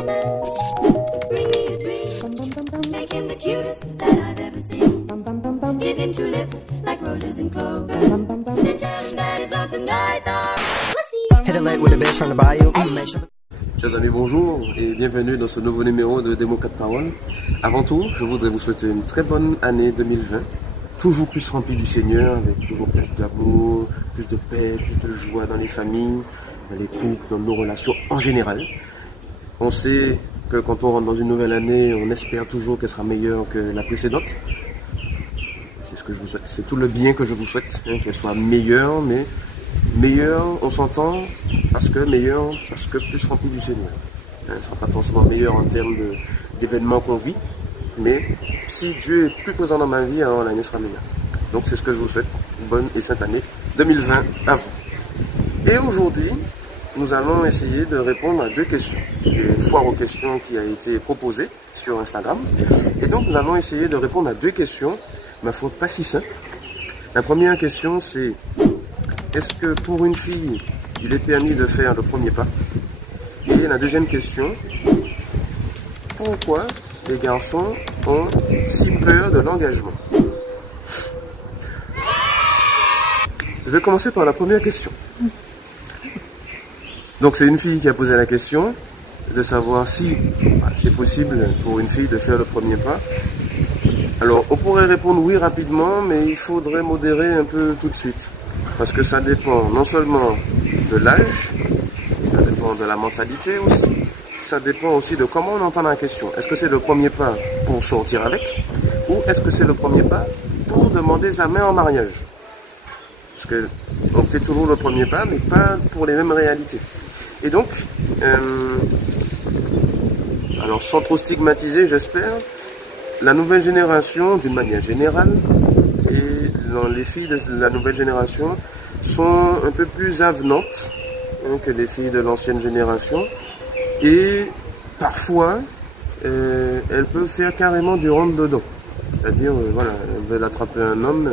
Bring me a dream. Make him the cutest that I've ever seen. Give him two lips like roses and clover. Then tell him that his lonesome nights are pussy. Hit a lick with a bitch from the bayou. Make sure. Chers amis, bonjour et bienvenue dans ce nouveau numéro de Démo 4 Paroles. Avant tout, je voudrais vous souhaiter une très bonne année 2020, toujours plus remplie du Seigneur, avec toujours plus d'amour, plus de paix, plus de joie dans les familles, dans les couples, dans nos relations en général. On sait que quand on rentre dans une nouvelle année, on espère toujours qu'elle sera meilleure que la précédente. C'est ce que je vous souhaite, c'est tout le bien que je vous souhaite, qu'elle soit meilleure, mais meilleure, on s'entend, parce que plus rempli du Seigneur. Elle ne sera pas forcément meilleure en termes d'événements qu'on vit, mais si Dieu est plus présent dans ma vie, alors l'année sera meilleure. Donc c'est ce que je vous souhaite, une bonne et sainte année 2020 à vous. Et aujourd'hui, nous allons essayer de répondre à deux questions. Il y a une foire aux questions qui a été proposée sur Instagram, et donc nous allons essayer de répondre à deux questions, ma foi pas si simple. La première question c'est: est-ce que pour une fille, il est permis de faire le premier pas? Et la deuxième question: pourquoi les garçons ont si peur de l'engagement? Je vais commencer par la première question. Donc c'est une fille qui a posé la question de savoir si c'est possible pour une fille de faire le premier pas. Alors on pourrait répondre oui rapidement, mais il faudrait modérer un peu tout de suite. Parce que ça dépend non seulement de l'âge, ça dépend de la mentalité aussi, ça dépend aussi de comment on entend la question. Est-ce que c'est le premier pas pour sortir avec, ou est-ce que c'est le premier pas pour demander jamais en mariage? Parce que on fait toujours le premier pas, mais pas pour les mêmes réalités. Et donc, alors sans trop stigmatiser, j'espère, la nouvelle génération, d'une manière générale, et les filles de la nouvelle génération sont un peu plus avenantes que les filles de l'ancienne génération, et parfois elles peuvent faire carrément du rentre-dedans. C'est-à-dire, voilà, elles veulent attraper un homme,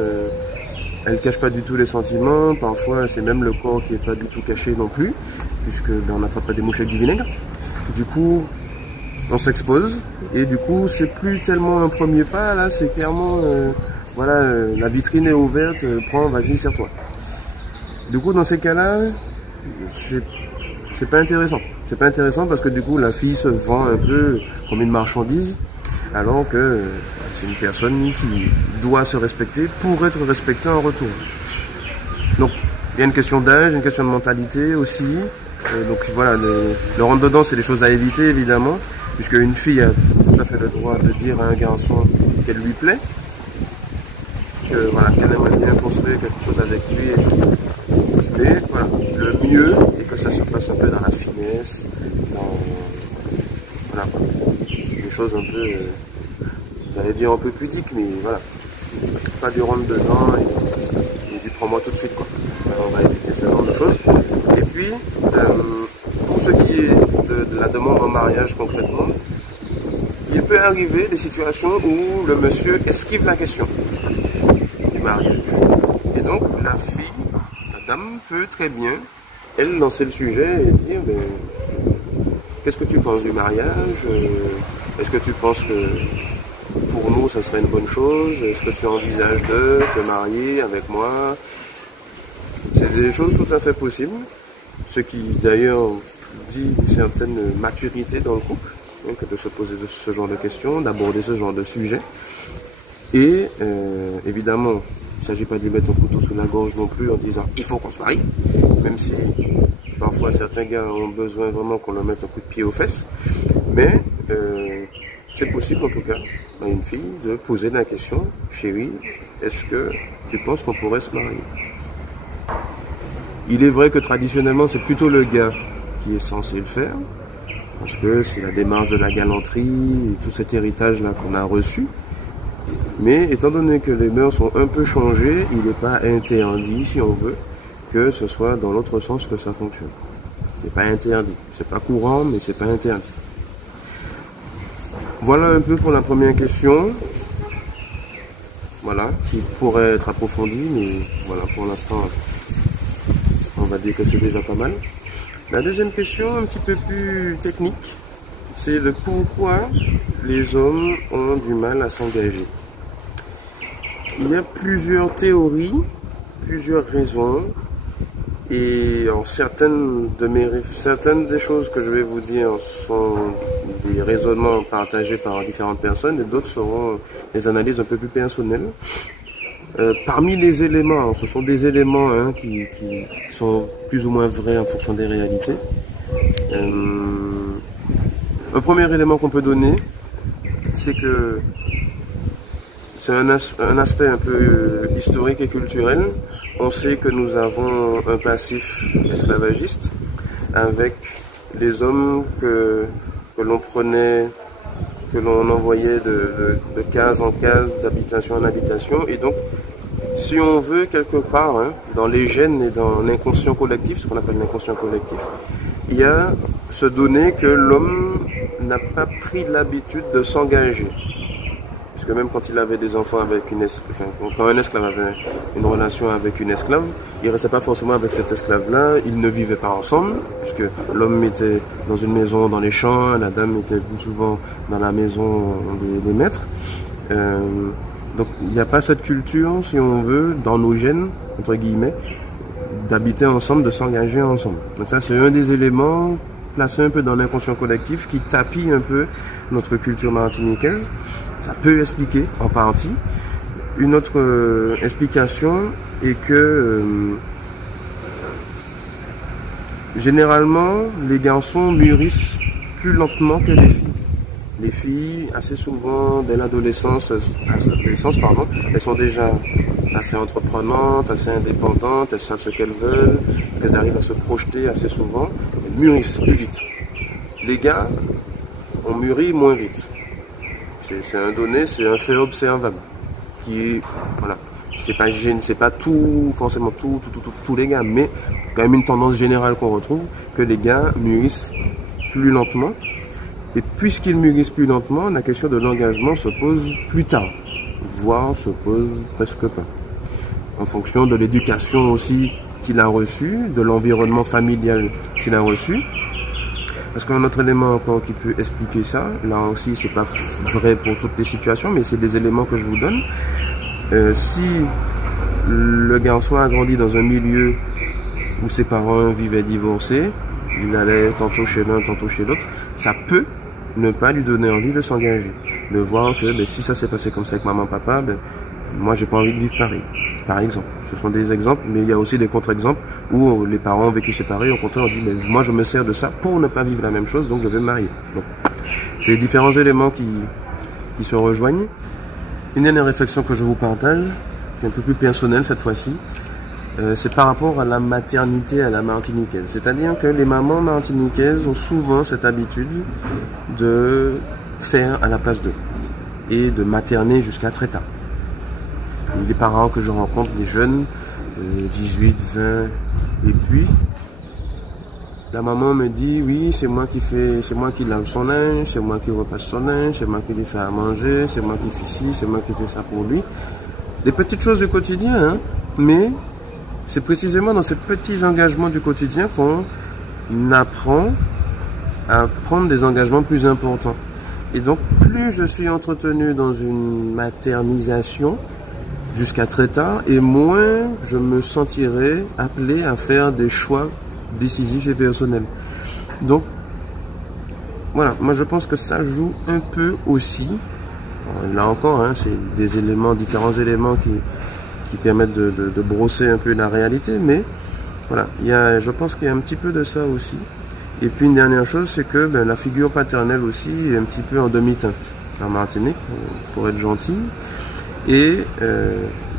elles ne cachent pas du tout les sentiments, parfois c'est même le corps qui n'est pas du tout caché non plus, puisque on n'attrape pas des mouches avec du vinaigre. Du coup, on s'expose, et du coup c'est plus tellement un premier pas, là c'est clairement voilà, la vitrine est ouverte, prends, vas-y, serre-toi. Du coup, dans ces cas-là, c'est pas intéressant. C'est pas intéressant parce que du coup, la fille se vend un peu comme une marchandise, alors que c'est une personne qui doit se respecter pour être respectée en retour. Donc, il y a une question d'âge, une question de mentalité aussi. Donc voilà, le rentre-dedans, c'est des choses à éviter, évidemment, puisque une fille a tout à fait le droit de dire à un garçon qu'elle lui plaît, voilà, qu'elle aimerait bien construire quelque chose avec lui et tout. Mais voilà, le mieux est que ça se passe un peu dans la finesse, dans voilà, des choses un peu, j'allais dire un peu pudiques, mais voilà, pas du rentre dedans et du prends-moi tout de suite, quoi. Alors, on va éviter ce genre de choses. Et puis, pour ce qui est de la demande en mariage concrètement, il peut arriver des situations où le monsieur esquive la question du mariage. Et donc, la fille, la dame peut très bien, elle, lancer le sujet et dire qu'est-ce que tu penses du mariage? Est-ce que tu penses que pour nous, ça serait une bonne chose? Est-ce que tu envisages de te marier avec moi? C'est des choses tout à fait possibles, ce qui d'ailleurs dit une certaine maturité dans le couple, que de se poser ce genre de questions, d'aborder ce genre de sujet. Et évidemment, il ne s'agit pas de lui mettre un couteau sous la gorge non plus en disant il faut qu'on se marie, même si parfois certains gars ont besoin vraiment qu'on leur mette un coup de pied aux fesses. Mais c'est possible en tout cas à une fille de poser la question: chérie, est-ce que tu penses qu'on pourrait se marier? Il est vrai que traditionnellement c'est plutôt le gars qui est censé le faire, parce que c'est la démarche de la galanterie et tout cet héritage là qu'on a reçu. Mais étant donné que les mœurs sont un peu changées, il n'est pas interdit, si on veut, que ce soit dans l'autre sens que ça fonctionne. C'est pas interdit. C'est pas courant, mais c'est pas interdit. Voilà un peu pour la première question. Voilà, qui pourrait être approfondie, mais voilà, pour l'instant, on va dire que c'est déjà pas mal. La deuxième question, un petit peu plus technique, c'est le pourquoi les hommes ont du mal à s'engager. Il y a plusieurs théories, plusieurs raisons, et certaines des choses que je vais vous dire sont des raisonnements partagés par différentes personnes, et d'autres seront des analyses un peu plus personnelles. Parmi les éléments, ce sont des éléments qui sont plus ou moins vrais en fonction des réalités. Un premier élément qu'on peut donner, c'est que c'est un aspect un peu historique et culturel. On sait que nous avons un passif esclavagiste avec les hommes que l'on prenait, que l'on envoyait de case en case, d'habitation en habitation. Et donc, si on veut, quelque part, dans les gènes et dans l'inconscient collectif, ce qu'on appelle l'inconscient collectif, il y a ce donné que l'homme n'a pas pris l'habitude de s'engager. Parce que même quand il avait des enfants avec quand un esclave avait une relation avec une esclave, il ne restait pas forcément avec cet esclave-là, ils ne vivaient pas ensemble, puisque l'homme était dans une maison dans les champs, la dame était plus souvent dans la maison des maîtres. Donc il n'y a pas cette culture, si on veut, dans nos gènes, entre guillemets, d'habiter ensemble, de s'engager ensemble. Donc ça, c'est un des éléments placés un peu dans l'inconscient collectif qui tapit un peu notre culture martiniquaise. Ça peut expliquer, en partie. Une autre explication est que généralement, les garçons mûrissent plus lentement que les filles. Les filles, assez souvent, dès l'adolescence, elles sont déjà assez entreprenantes, assez indépendantes, elles savent ce qu'elles veulent, parce qu'elles arrivent à se projeter assez souvent, elles mûrissent plus vite. Les gars, on mûrit moins vite. C'est un donné, c'est un fait observable. C'est pas tout, forcément tous les gars, mais quand même une tendance générale qu'on retrouve, que les gars mûrissent plus lentement. Et puisqu'ils mûrissent plus lentement, la question de l'engagement se pose plus tard, voire se pose presque pas. En fonction de l'éducation aussi qu'il a reçue, de l'environnement familial qu'il a reçu. Parce qu'un autre élément encore qui peut expliquer ça, là aussi c'est pas vrai pour toutes les situations, mais c'est des éléments que je vous donne. Si le garçon a grandi dans un milieu où ses parents vivaient divorcés, il allait tantôt chez l'un, tantôt chez l'autre, ça peut ne pas lui donner envie de s'engager. De voir que si ça s'est passé comme ça avec maman, papa, moi j'ai pas envie de vivre pareil. Par exemple, ce sont des exemples, mais il y a aussi des contre-exemples où les parents ont vécu séparés, au contraire on dit moi je me sers de ça pour ne pas vivre la même chose, donc je vais me marier. Donc, c'est les différents éléments qui se rejoignent. Une dernière réflexion que je vous partage, qui est un peu plus personnelle cette fois-ci, c'est par rapport à la maternité à la martiniquaise. C'est-à-dire que les mamans martiniquaises ont souvent cette habitude de faire à la place d'eux et de materner jusqu'à très tard. Les parents que je rencontre, des jeunes, 18, 20, et puis la maman me dit oui, c'est moi qui lave son linge, c'est moi qui repasse son linge, c'est moi qui lui fais à manger, c'est moi qui fais ci, c'est moi qui fais ça pour lui. Des petites choses du quotidien, mais c'est précisément dans ces petits engagements du quotidien qu'on apprend à prendre des engagements plus importants. Et donc, plus je suis entretenu dans une maternisation jusqu'à très tard, et moins je me sentirai appelé à faire des choix décisifs et personnels. Donc, voilà, moi je pense que ça joue un peu aussi. Là encore, c'est des éléments, différents éléments qui permettent de brosser un peu la réalité, mais voilà, je pense qu'il y a un petit peu de ça aussi. Et puis une dernière chose, c'est que la figure paternelle aussi est un petit peu en demi-teinte en Martinique, pour être gentil. Et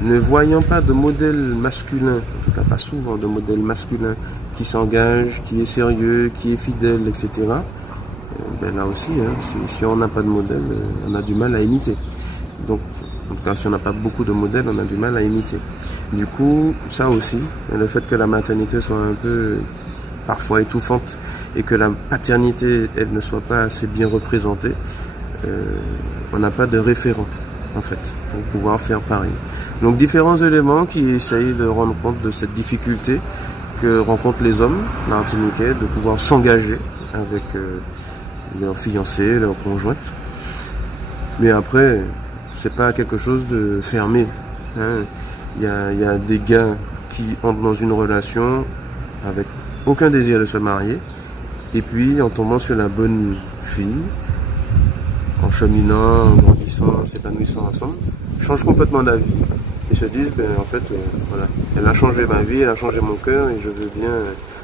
ne voyant pas de modèle masculin, en tout cas pas souvent de modèle masculin qui s'engage, qui est sérieux, qui est fidèle, etc., là aussi, si on n'a pas de modèle, on a du mal à imiter. Donc, en tout cas, si on n'a pas beaucoup de modèles, on a du mal à imiter. Du coup, ça aussi, le fait que la maternité soit un peu parfois étouffante et que la paternité, elle ne soit pas assez bien représentée, on n'a pas de référent, en fait, pour pouvoir faire pareil. Donc, différents éléments qui essayent de rendre compte de cette difficulté que rencontrent les hommes martiniquais de pouvoir s'engager avec leur fiancée, leur conjointe. Mais après, c'est pas quelque chose de fermé. Hein. Il y a des gars qui entrent dans une relation avec aucun désir de se marier, et puis en tombant sur la bonne fille, en cheminant, en grandissant, en s'épanouissant ensemble, changent complètement d'avis et se disent, en fait, voilà, elle a changé ma vie, elle a changé mon cœur, et je veux bien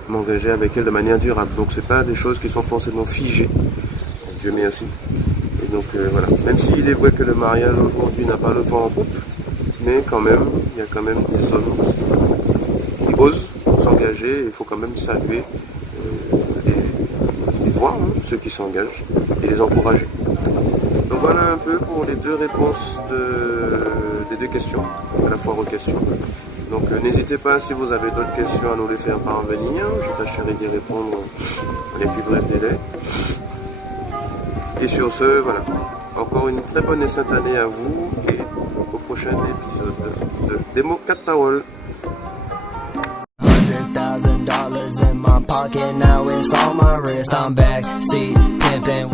m'engager avec elle de manière durable. Donc c'est pas des choses qui sont forcément figées. Dieu merci. Et donc voilà, même s'il est vrai que le mariage aujourd'hui n'a pas le vent en poupe, mais quand même, il y a quand même des hommes qui osent s'engager. Il faut quand même saluer les voir, hein, ceux qui s'engagent, et les encourager. Donc voilà un peu pour les deux réponses des deux questions, à la fois aux questions. Donc n'hésitez pas, si vous avez d'autres questions, à nous les faire parvenir. Je tâcherai d'y répondre dans les plus brefs délais. Et sur ce, voilà, encore une très bonne et sainte année à vous, et au prochain épisode de Démo 4 paroles. $100,000 in my pocket, now it's on my wrist. I'm back, see, pimping.